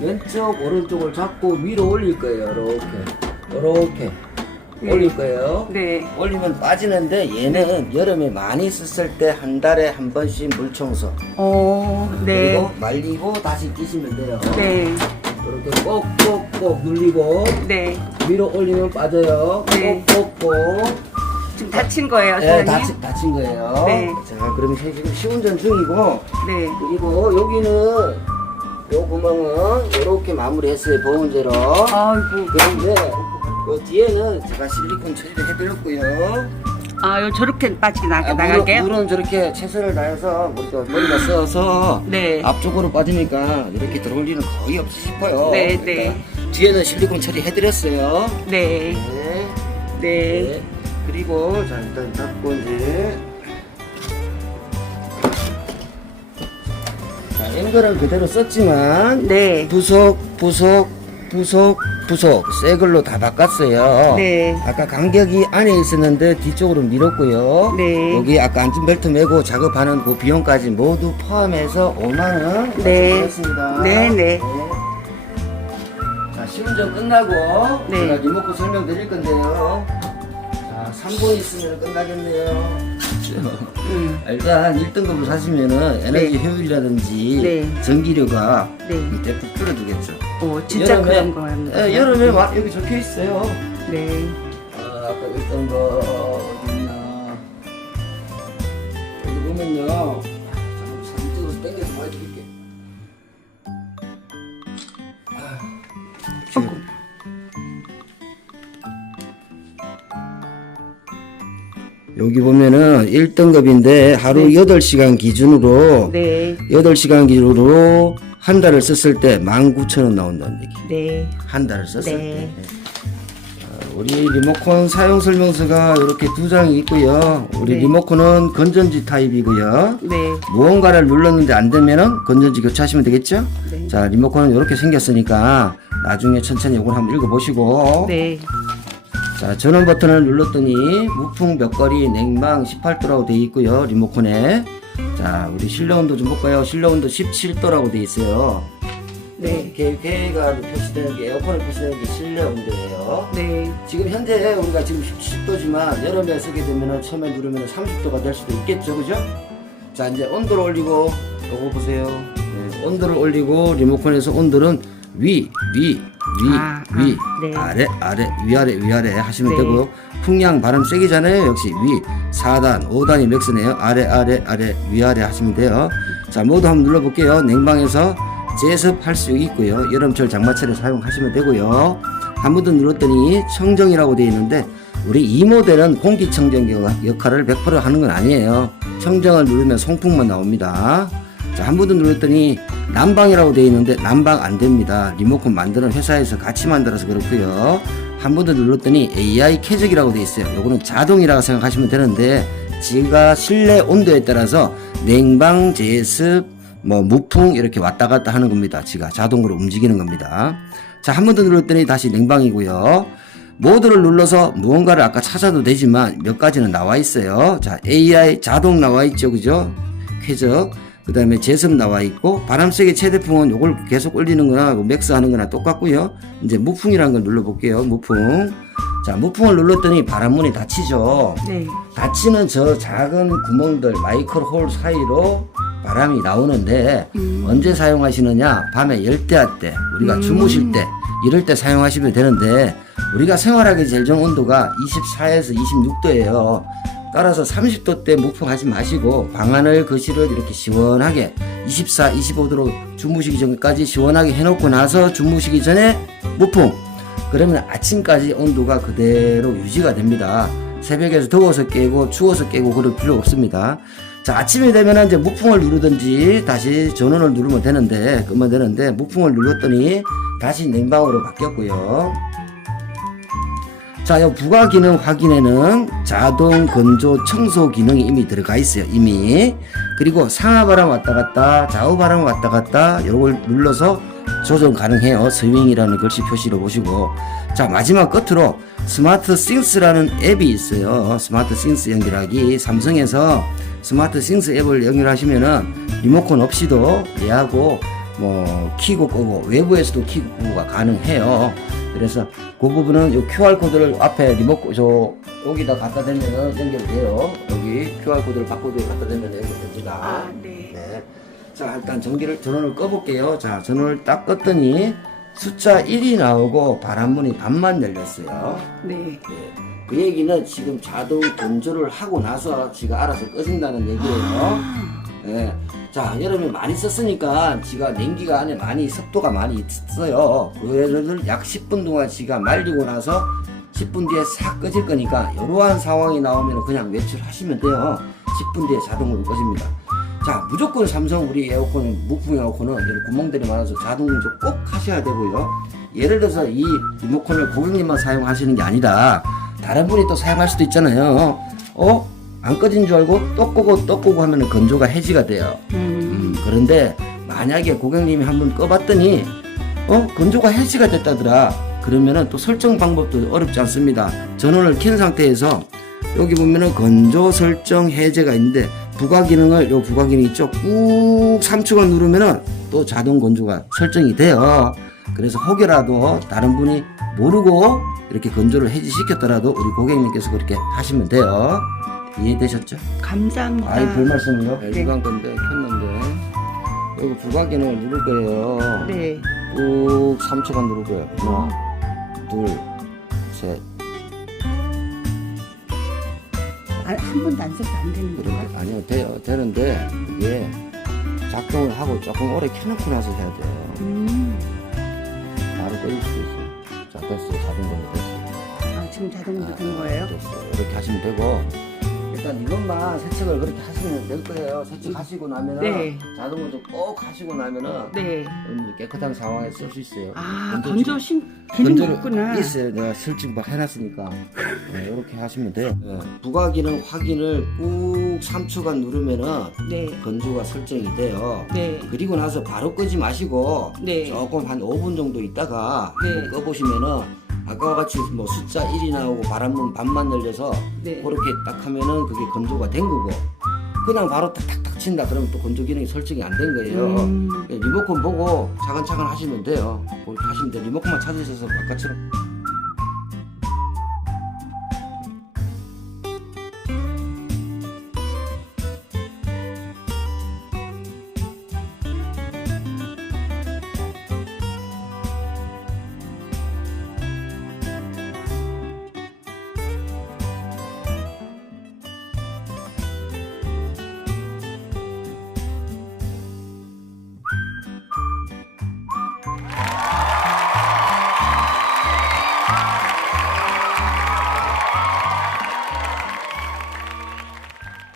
왼쪽 오른쪽을 잡고 위로 올릴 거예요. 이렇게 이렇게 네. 올릴 거예요. 네. 올리면 빠지는데 얘는 여름에 많이 썼을 때 한 달에 한 번씩 물 청소 어, 네. 그리고 말리고 다시 끼시면 돼요. 네. 이렇게 꼭꼭꼭 눌리고 네. 위로 올리면 빠져요. 네. 꼭꼭꼭 지금 다친 거예요, 네, 선생님? 다친, 다친 거예요. 네. 자, 그러면 지금 시운전 중이고 네. 그리고 여기는 요 구멍은 이렇게 마무리했어요 보온제로. 아이고. 그런데 요 뒤에는 제가 실리콘 처리를 해드렸고요. 아, 요 저렇게 빠지 나, 아, 나가게? 물은, 물은 저렇게 최선을 다해서 머리가, 머리가 써서 네. 앞쪽으로 빠지니까 이렇게 들어올 일은 거의 없이 싶어요. 네, 그러니까 뒤에는 실리콘 처리 해드렸어요. 네. 네. 네. 네. 그리고 자 일단 닫고 이제 앵글은 그대로 썼지만 네. 부속 부속 부속 부속 새 걸로 다 바꿨어요. 네. 아까 간격이 안에 있었는데 뒤쪽으로 밀었고요. 네. 여기 아까 안전벨트 메고 작업하는 그 비용까지 모두 포함해서 5만 원 네. 말씀드렸습니다. 네, 네. 자 시운전 끝나고 네. 제가 리모컨 설명드릴 건데요. 자 3분 있으면 끝나겠네요. 음. 일단 1등급을 사시면은 에너지 네. 효율이라든지 네. 전기료가 네. 대폭 줄어들겠죠. 오, 진짜 여름에- 그런 거랍니다. 예, 여름에 와, 여기 적혀 있어요. 네. 아, 아까 있던 거 어디냐? 여기 보면요. 잠깐 사진 찍어서 당겨서 보여드릴게. 아, 여기 보면은 1등급인데 하루 8시간 기준으로 네. 8시간 기준으로 한 달을 썼을 때 19,000원 나온다는 얘기. 네. 한 달을 썼을 네. 때. 자, 우리 리모컨 사용 설명서가 이렇게 두 장이 있고요. 우리 네. 리모컨은 건전지 타입이고요. 네. 무언가를 눌렀는데 안 되면은 건전지 교체하시면 되겠죠? 네. 자, 리모컨은 이렇게 생겼으니까 나중에 천천히 이걸 한번 읽어보시고. 네. 자, 전원 버튼을 눌렀더니 무풍 벽걸이 냉방 18도라고 되어 있고요. 리모컨에. 자, 우리 실내 온도 좀 볼까요? 실내 온도 17도라고 되어 있어요. 네. 개, 개가 표시되는 게 에어컨에 표시되는 게 실내 온도예요. 네. 지금 현재 우리가 지금 10도지만 여름에 쓰게 되면은 처음에 누르면 30도가 될 수도 있겠죠, 그죠? 자 이제 온도를 올리고 요거 보세요. 네, 온도를 올리고 리모컨에서 온도는 위, 위, 위, 아, 위, 아, 네. 아래, 아래, 위아래, 위아래 하시면 네. 되고요. 풍량 발음 세기잖아요. 역시 위, 4단, 5단이 맥스네요. 아래, 아래, 아래, 위아래 하시면 돼요. 자 모두 한번 눌러볼게요. 냉방에서 제습할 수 있고요. 여름철 장마철에 사용하시면 되고요. 한 번 더 눌렀더니 청정이라고 되어 있는데 우리 이 모델은 공기청정 역할을 100% 하는 건 아니에요. 청정을 누르면 송풍만 나옵니다. 자, 한 번 더 눌렀더니 난방이라고 되어 있는데 난방 안 됩니다. 리모컨 만드는 회사에서 같이 만들어서 그렇고요. 한 번 더 눌렀더니 AI 쾌적이라고 되어 있어요. 요거는 자동이라고 생각하시면 되는데 지가 실내 온도에 따라서 냉방, 제습, 뭐 무풍 이렇게 왔다 갔다 하는 겁니다. 지가 자동으로 움직이는 겁니다. 자, 한 번 더 눌렀더니 다시 냉방이고요. 모드를 눌러서 무언가를 아까 찾아도 되지만 몇 가지는 나와 있어요. 자, AI 자동 나와 있죠. 그죠? 쾌적. 그 다음에 제습 나와 있고, 바람 세기 최대풍은 요걸 계속 올리는 거나 맥스 하는 거나 똑같고요. 이제 무풍이라는 걸 눌러 볼게요. 무풍. 자, 무풍을 눌렀더니 바람문이 닫히죠. 네. 닫히는 저 작은 구멍들, 마이크로 홀 사이로 바람이 나오는데, 음. 언제 사용하시느냐? 밤에 열대야 때, 우리가 음. 주무실 때, 이럴 때 사용하시면 되는데, 우리가 생활하기 제일 좋은 온도가 24에서 26도예요. 따라서 30도 때 무풍하지 마시고, 방안을 거실을 이렇게 시원하게 24, 25도로 주무시기 전까지 시원하게 해놓고 나서 주무시기 전에 무풍. 그러면 아침까지 온도가 그대로 유지가 됩니다. 새벽에서 더워서 깨고 추워서 깨고 그럴 필요 없습니다. 자, 아침이 되면 이제 무풍을 누르든지 다시 전원을 누르면 되는데, 끄면 되는데, 무풍을 눌렀더니 다시 냉방으로 바뀌었고요. 자, 이 부가 기능 확인에는 자동 건조 청소 기능이 이미 들어가 있어요. 이미. 그리고 상하 바람 왔다 갔다, 좌우 바람 왔다 갔다, 요걸 눌러서 조정 가능해요. 스윙이라는 글씨 표시를 보시고. 자, 마지막 끝으로 스마트 싱스라는 앱이 있어요. 스마트 싱스 연결하기. 삼성에서 스마트 싱스 앱을 연결하시면은 리모컨 없이도 얘하고 뭐 키고 끄고 외부에서도 키고 끄고가 가능해요. 그래서 그 부분은 요 QR 코드를 앞에 리모컨 저 여기다 갖다 대면은 연결돼요. 여기 QR 코드를 바코드에 갖다 대면 연결됩니다. 아, 네. 네. 자, 일단 전기를 전원을 꺼볼게요. 자, 전원을 딱 껐더니 숫자 1이 나오고 바람문이 반만 열렸어요. 네. 네. 그 얘기는 지금 자동 건조를 하고 나서 지가 알아서 꺼진다는 얘기예요. 아, 네. 자, 여름에 많이 썼으니까 지가 냉기가 안에 많이 습도가 많이 있어요. 그래를 약 10분 동안 지가 말리고 나서 10분 뒤에 싹 꺼질 거니까 이러한 상황이 나오면 그냥 외출하시면 돼요. 10분 뒤에 자동으로 꺼집니다. 자, 무조건 삼성 우리 에어컨, 무풍 에어컨은 이런 구멍들이 많아서 자동 건조 꼭 하셔야 되고요. 예를 들어서 이 리모컨을 고객님만 사용하시는 게 아니라 다른 분이 또 사용할 수도 있잖아요. 어? 안 꺼진 줄 알고 또 끄고 또 끄고 하면 건조가 해지가 돼요. 음. 음, 그런데 만약에 고객님이 한번 꺼봤더니 어 건조가 해지가 됐다더라. 그러면은 또 설정 방법도 어렵지 않습니다. 전원을 켠 상태에서 여기 보면은 건조 설정 해제가 있는데 부가 기능을 요 부가 기능 있죠. 꾹 3초간 누르면은 또 자동 건조가 설정이 돼요. 그래서 혹여라도 다른 분이 모르고 이렇게 건조를 해지시켰더라도 우리 고객님께서 그렇게 하시면 돼요 이해되셨죠? 감사합니다. 아이 별 말씀을요. 네. 일간 건데 켰는데 여기 부가 기능을 누를 거예요. 네. 꾹 3초간 누를 거예요. 하나, 둘, 셋. 아, 한 번도 안 써도 안 되는 건가? 이렇게 아니요 돼요. 되는데 이게 작동을 하고 조금 오래 켜놓고 나서 해야 돼요. 음. 바로 꺼질 수도 있어요. 자 됐어요. 자동으로 됐어요. 아, 지금 자동으로 된 거예요? 됐어요. 이렇게 하시면 되고 일단 이것만 세척을 그렇게 하시면 될 거예요. 세척하시고 나면은 네. 자동으로 꼭 하시고 나면은 네. 깨끗한 상황에 쓸 수 있어요. 아, 건조 신 기능이 있구나. 있어요. 내가 설정 막 해놨으니까 네, 이렇게 하시면 돼요. 네. 부가 기능 확인을 꾹 3초간 누르면은 네. 건조가 설정이 돼요. 네. 그리고 나서 바로 끄지 마시고 네. 조금 한 5분 정도 있다가 네. 꺼보시면은 아까와 같이 뭐 숫자 1이 나오고 바람문 반만 열려서 네. 그렇게 딱 하면은 그게 건조가 된 거고 그냥 바로 탁탁탁 친다 그러면 또 건조 기능이 설정이 안 된 거예요. 음. 네, 리모컨 보고 차근차근 하시면 돼요. 그렇게 하시면 돼요. 리모컨만 찾으셔서 아까처럼